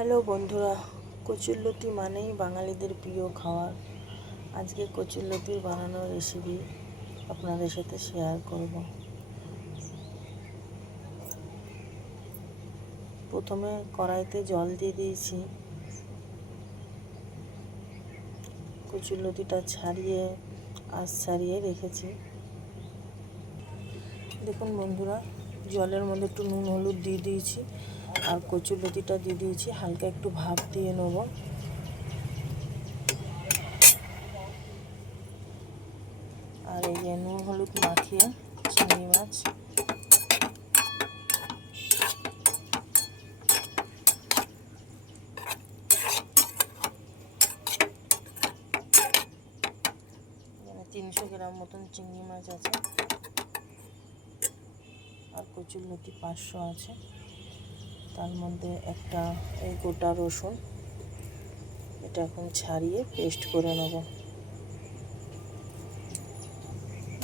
Hello বন্ধুরা, কচুরলতি মানেই বাঙালিদের প্রিয় খাবার। আজকে কচুরলতির বানানোর রেসিপি আপনাদের সাথে শেয়ার করব। প্রথমে কড়াইতে জল দিয়ে দিয়েছি। কচুরলতিটা ছাড়িয়ে রেখেছি। দেখুন বন্ধুরা, জলের মধ্যে একটু নুন হলুদ দিয়ে দিয়েছি আর কচুরলতিটা দিয়ে দিয়েছি। হালকা একটু ভাপ দিয়ে নেব। আর এই যে নুন হলুদ মাখিয়ে চিংড়ি মাছ, এখানে 300 গ্রাম মতন চিংড়ি মাছ আছে আর কচুরলতি 500 আছে। তার মধ্যে একটা এই গোটা রসুন, এটা এখন ছাড়িয়ে পেস্ট করে নেব।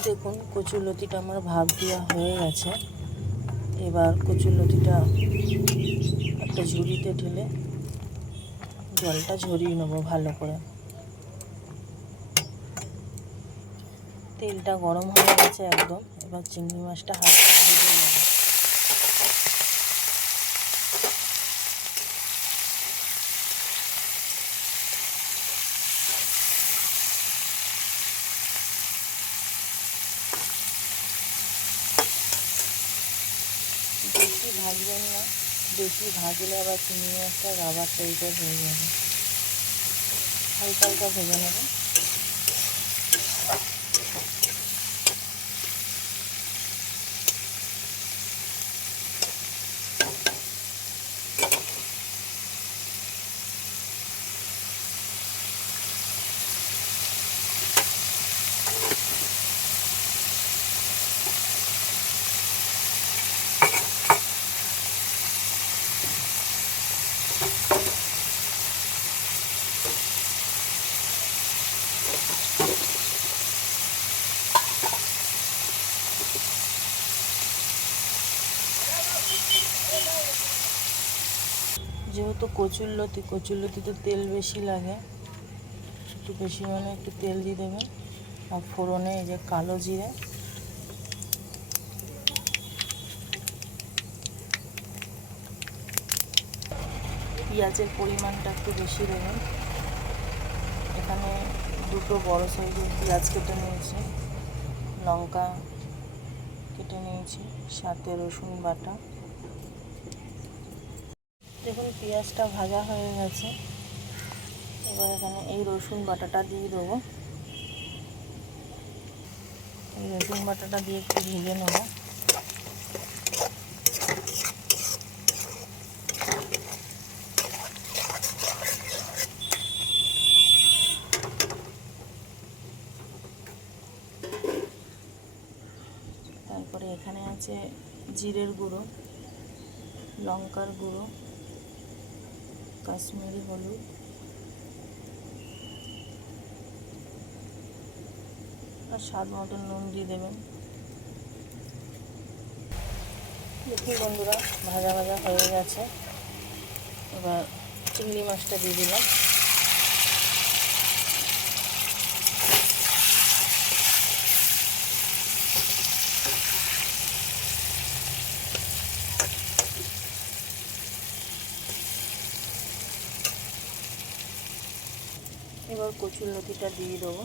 দেখুন কচুরলতিটা আমার ভাপ দেওয়া হয়ে গেছে। এবার কচুরলতিটা একটা ঝুড়িতে ঢেলে জলটা ঝরিয়ে নেব ভালো করে। তেলটা গরম হয়ে গেছে একদম। এবার চিংড়ি মাছটা হালকা ভেজে নেব। বেশি ভাজবেন না, বেশি ভাজলে আবার চিংড়ি মাছটা রাবার টাইপের হয়ে যাবে। হালকা হালকা ভেজে নেব। যেহেতু কচুরলতিতে তেল বেশি লাগে, একটু বেশি মানে একটু তেল দিয়ে দেবেন। আর ফোড়নে এই যে কালো জিরে, পেঁয়াজের পরিমাণটা একটু বেশি দেবেন। এখানে দুটো বড় সাইজের পেঁয়াজ কেটে নিয়েছি, লঙ্কা কেটে নিয়েছি, সাথে রসুন বাটা। দেখুন পেঁয়াজটা ভাজা হয়ে গেছে। এবার এখানে এই রসুন বাটাটা দিয়ে দেবো। এই রসুন বাটাটা দিয়ে একটু ভেজে নেব। তারপরে এখানে আছে জিরের গুঁড়ো, লঙ্কার গুঁড়ো, কাশ্মীরি হলুদ আর স্বাদ মতন নুন দিয়ে দেবেন। দেখুন বন্ধুরা, ভাজা ভাজা হয়ে গেছে। এবার চিংড়ি মাছটা দিয়ে দিলাম। এবার কচুরলতিটা দিয়ে দেবো।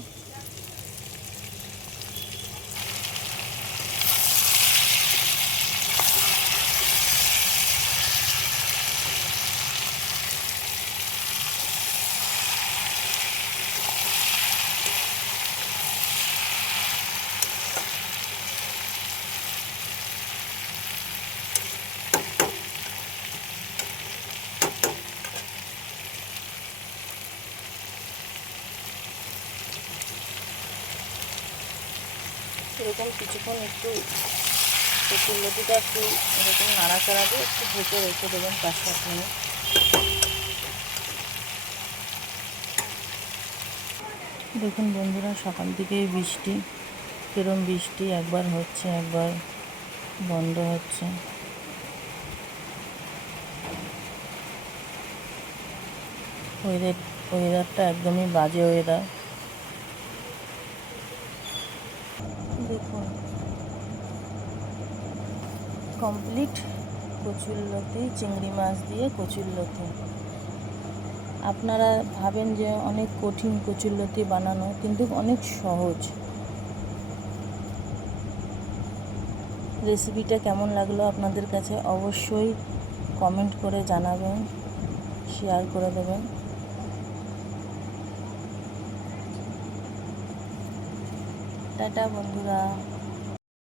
এরকম কিছুক্ষণ একটু কচুরলতিটা একটু এরকম নাড়াচাড়া দিয়ে একটু ঢেকে রেখে দেবেন 5-7 মিনিট। দেখুন বন্ধুরা, সকাল থেকেই বৃষ্টি, কিরম বৃষ্টি, একবার হচ্ছে একবার বন্ধ হচ্ছে। ওয়েদারটা একদমই বাজে ওয়েদার। দেখুন কমপ্লিট কচুরলতি, চিংড়ি মাছ দিয়ে কচুরলতি। আপনারা ভাবেন যে অনেক কঠিন কচুরলতি বানানো, কিন্তু অনেক সহজ। রেসিপিটা কেমন লাগলো আপনাদের কাছে অবশ্যই কমেন্ট করে জানাবেন, শেয়ার করে দেবেন। টাটা বন্ধুরা।